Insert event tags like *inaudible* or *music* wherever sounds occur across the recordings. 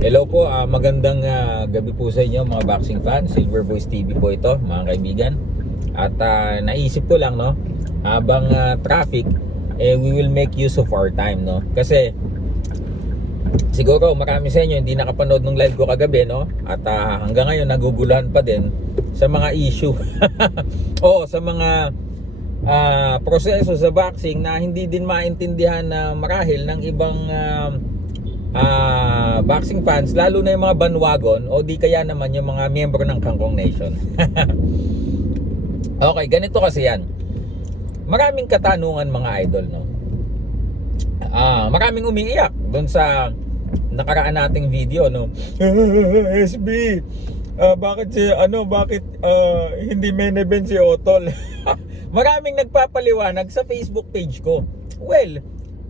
Hello po, ah, magandang ah, gabi po sa inyo mga boxing fans. Silver Boys TV po ito, mga kaibigan. At ah, naisip ko lang, no, habang ah, traffic, eh, we will make use of our time, no? Kasi, siguro marami sa inyo hindi nakapanood ng live ko kagabi, no? At ah, hanggang ngayon naguguluhan pa din sa mga issue. *laughs* Oo, sa mga ah, proseso sa boxing na hindi din maintindihan na marahil ng ibang ah, ah, boxing fans lalo na yung mga bandwagon o di kaya naman yung mga miyembro ng Kangkong Nation. *laughs* okay, ganito kasi yan. Maraming katanungan mga idol, no? Ah, maraming umiiyak doon sa nakaraan nating video, no? *laughs* SB, ah, bakit si ano, bakit ah, hindi main event si Otol? *laughs* maraming nagpapaliwanag sa Facebook page ko. Well,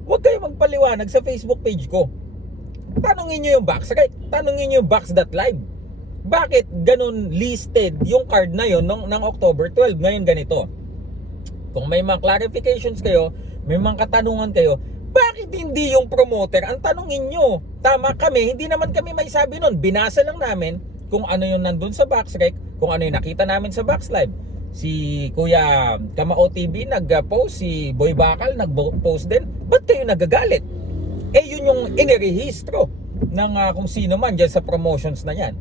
huwag kayo magpaliwanag sa Facebook page ko. Tanungin nyo yung box, right? Tanungin nyo yung box.live. Bakit ganun listed yung card na yon ng, ng October 12? Ngayon ganito. Kung may mga clarifications kayo, may mga katanungan kayo, bakit hindi yung promoter? Ang tanungin nyo, tama kami, hindi naman kami may sabi nun. Binasa lang namin kung ano yung nandun sa Boxrec, kung ano yung nakita namin sa Box Live. Si Kuya Kamao TV nag-post, si Boy Bakal nag-post din. Ba't kayo nagagalit? Eh yun yung inirehistro ng ah, kung sino man dyan sa promotions na yan.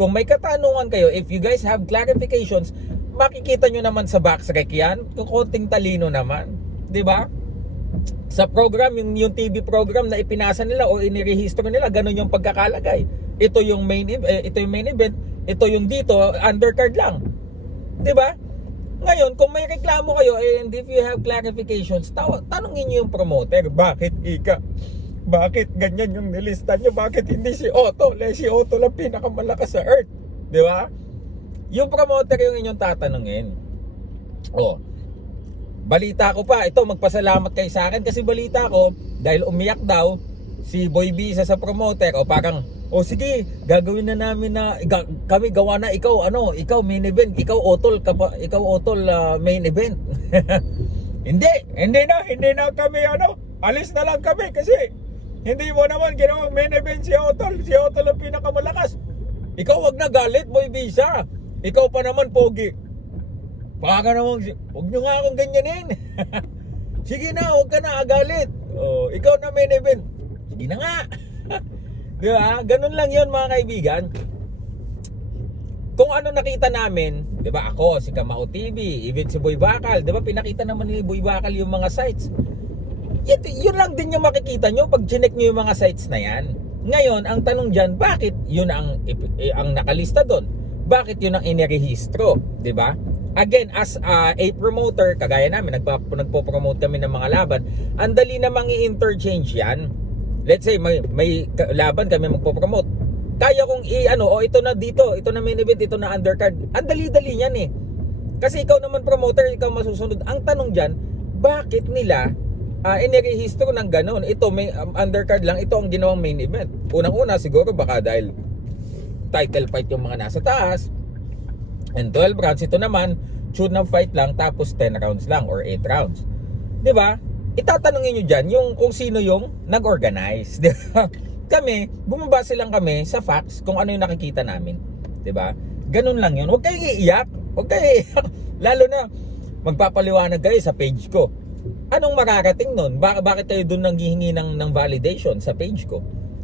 Kung may katanungan kayo, if you guys have clarifications, makikita nyo naman sa Boxrec yan. Kung konting talino naman. ba? Sa program, yung, yung TV program na ipinasa nila o inirehistro nila, ganun yung pagkakalagay. Ito yung main eh, ito yung main event, ito yung dito, undercard lang. ba? Ngayon, kung may reklamo kayo and if you have clarifications, taw- tanungin niyo yung promoter, bakit ika? Bakit ganyan yung nilista niyo? Bakit hindi si Otto? Le, si Otto lang pinakamalakas sa Earth. Di ba? Yung promoter yung inyong tatanungin. Oh, balita ko pa, ito magpasalamat kay sa akin kasi balita ko dahil umiyak daw si Boy Bisa sa promoter o parang o sige, gagawin na namin na ga- kami gawa na ikaw ano, ikaw main event, ikaw otol kapa, ikaw otol ah, main event. *laughs* hindi, hindi na, hindi na kami ano, alis na lang kami kasi hindi mo naman ginawang main event si Otol, si Otol ang pinakamalakas. Ikaw wag na galit, Boy Bisa. Ikaw pa naman pogi. Baka naman, huwag nyo nga akong ganyanin. *laughs* Sige na, huwag ka na agalit. Oh, ikaw na main event. Sige na nga. *laughs* Di ba? Ganun lang yon mga kaibigan. Kung ano nakita namin, di ba ako, si Kamao TV, even si Boy Bakal, di ba pinakita naman ni Boy Bakal yung mga sites. Yun, yun lang din yung makikita nyo pag chinek nyo yung mga sites na yan. Ngayon, ang tanong dyan, bakit yun ang, eh, ang nakalista doon? Bakit yun ang inirehistro? Ba? Again, as uh, a promoter, kagaya namin, nagpa, nagpo-promote kami ng mga laban, ang dali namang i-interchange yan. Let's say, may, may laban kami magpo-promote. Kaya kong i-ano, oh, ito na dito, ito na main event, ito na undercard. Ang dali-dali yan eh. Kasi ikaw naman promoter, ikaw masusunod. Ang tanong dyan, bakit nila uh, inirehistro ng ganon? Ito, may um, undercard lang, ito ang ginawang main event. Unang-una, siguro baka dahil title fight yung mga nasa taas. And 12 rounds, ito naman, tune of fight lang, tapos 10 rounds lang or 8 rounds. ba? Itatanungin nyo dyan yung kung sino yung nag-organize. *laughs* 'di ba? kami, bumabase lang kami sa facts kung ano yung nakikita namin. ba? Ganun lang yun. Huwag kayong iiyak. Huwag kayong iiyak. *laughs* Lalo na, magpapaliwanag kayo sa page ko. Anong makarating nun? Ba- bakit kayo doon nanghihingi ng, ng validation sa page ko?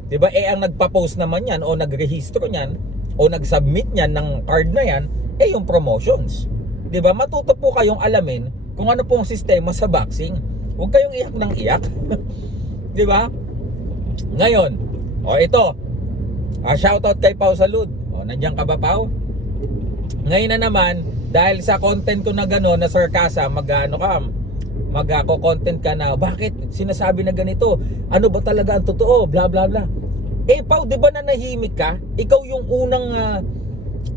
'Di ba? Eh ang nagpa-post naman yan o nagrehistro niyan o nag-submit niyan ng card na yan, eh yung promotions. 'Di ba? Matuto po kayong alamin kung ano pong sistema sa boxing. Huwag kayong iyak ng iyak. *laughs* 'Di ba? Ngayon, o ito. Ah, shoutout kay Pau Salud. O nandiyan ka ba Pau? Ngayon na naman, dahil sa content ko na gano'n na sarkasa, mag-ano ka, mag ako content ka na, bakit sinasabi na ganito? Ano ba talaga ang totoo? Bla bla bla. Eh Pau, 'di ba nanahimik ka? Ikaw yung unang ah,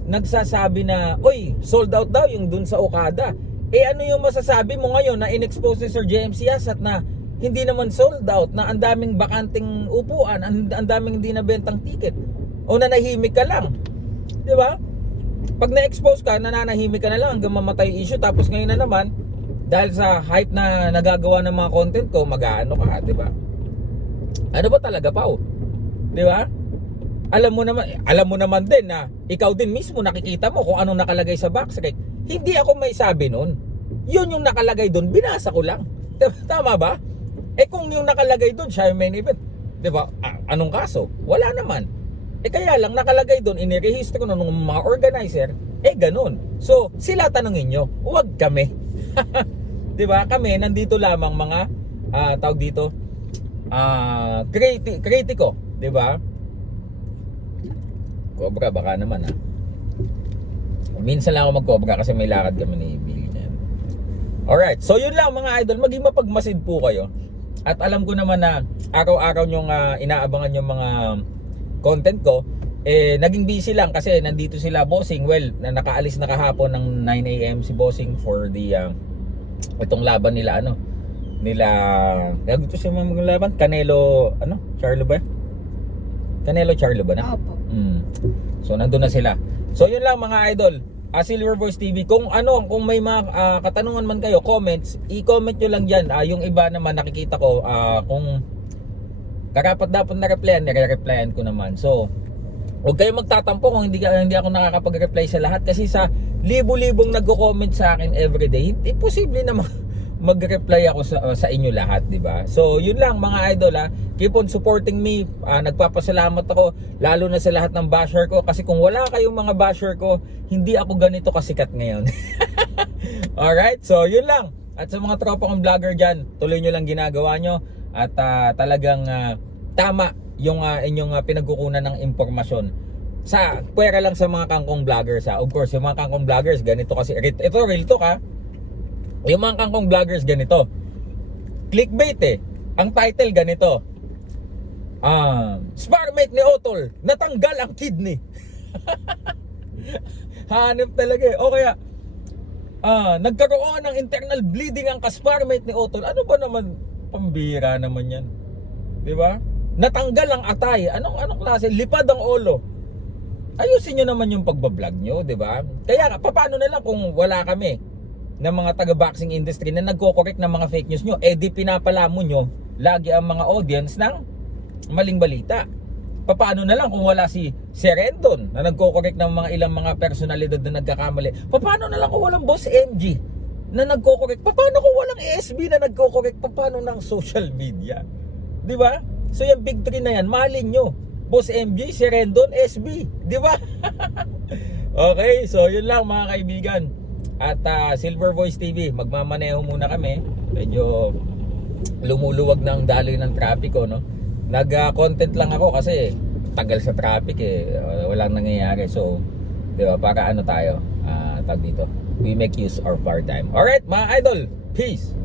nagsasabi na, "Oy, sold out daw yung dun sa Okada." Eh ano yung masasabi mo ngayon na inexpose ni Sir JMC Asat na hindi naman sold out, na ang daming bakanting upuan, ang, ang daming hindi nabentang ticket. O nanahimik ka lang. 'Di ba? Pag na-expose ka, nananahimik ka na lang hanggang mamatay issue tapos ngayon na naman dahil sa hype na nagagawa ng mga content ko, mag-aano ka, 'di ba? Ano ba talaga, Pau? 'Di ba? alam mo naman, alam mo naman din na ikaw din mismo nakikita mo kung anong nakalagay sa box rec. Hindi ako may sabi noon. Yun yung nakalagay doon, binasa ko lang. Tama ba? Eh kung yung nakalagay doon, siya yung main event. 'Di ba? Anong kaso? Wala naman. Eh kaya lang nakalagay doon, inirehistro na ng mga organizer, eh ganun. So, sila tanungin nyo, huwag kami. *laughs* 'Di ba? Kami nandito lamang mga ah, tawag dito, ah kriti kritiko, 'di ba? Cobra baka naman ah. Minsan lang ako mag-cobra kasi may lakad kami ni Billy niyan. Alright, so yun lang mga idol, maging mapagmasid po kayo. At alam ko naman na araw-araw nyong ah, inaabangan yung mga content ko. Eh, naging busy lang kasi nandito sila bossing. Well, na nakaalis na kahapon ng 9am si bossing for the ah, itong laban nila ano nila gagawin ito siya mga laban Canelo ano Charlo ba Canelo Charlo ba na Opo. Mm. So nandun na sila. So yun lang mga idol. Ah, Silver Voice TV, kung ano, kung may mga ah, katanungan man kayo, comments, i-comment nyo lang dyan. Ah, yung iba naman nakikita ko, ah, kung karapat dapat na replyan, nire-replyan ko naman. So, huwag kayong magtatampo kung hindi, hindi ako nakakapag-reply sa lahat kasi sa libo-libong nagko-comment sa akin everyday, hindi posible na mag- *laughs* mag-reply ako sa, sa inyo lahat, di ba? So, yun lang mga idol ha. Keep on supporting me. Ah, nagpapasalamat ako lalo na sa lahat ng basher ko kasi kung wala kayong mga basher ko, hindi ako ganito kasikat ngayon. *laughs* Alright, so yun lang. At sa mga tropa kong vlogger dyan, tuloy nyo lang ginagawa nyo at ah, talagang ah, tama yung ah, inyong ah, pinagkukunan ng impormasyon sa pwera lang sa mga kangkong vloggers ha. Of course, yung mga kangkong vloggers ganito kasi ito real talk ha. Yung mga kangkong vloggers ganito. Clickbait eh. Ang title ganito. Ah, sparmate ni Otol, natanggal ang kidney. *laughs* Hanip talaga eh. O kaya, ah, nagkaroon ng internal bleeding ang kasparmate ni Otol. Ano ba naman, pambira naman yan. Di ba? Natanggal ang atay. Anong, anong klase? Lipad ang olo. Ayusin nyo naman yung pagbablog nyo, di ba? Kaya, paano na lang kung wala kami ng mga taga-boxing industry na nagko-correct ng mga fake news nyo, eh di pinapalamo nyo lagi ang mga audience ng maling balita. Paano na lang kung wala si Serendon na nagko-correct ng mga ilang mga personalidad na nagkakamali? Paano na lang kung walang Boss MG na nagko-correct? Paano kung walang ASB na nagko-correct? Paano ng social media? Di ba? So yung big three na yan, malin nyo. Boss MG, Serendon, SB. Di ba? *laughs* okay, so yun lang mga kaibigan. At ah, Silver Voice TV, magmamaneho muna kami. Medyo lumuluwag ng daloy ng trapiko, no? Nag-content lang ako kasi tagal sa traffic eh. Uh, walang nangyayari. So, di ba, para ano tayo, ah tag dito. We make use of our time. Alright, mga idol. Peace!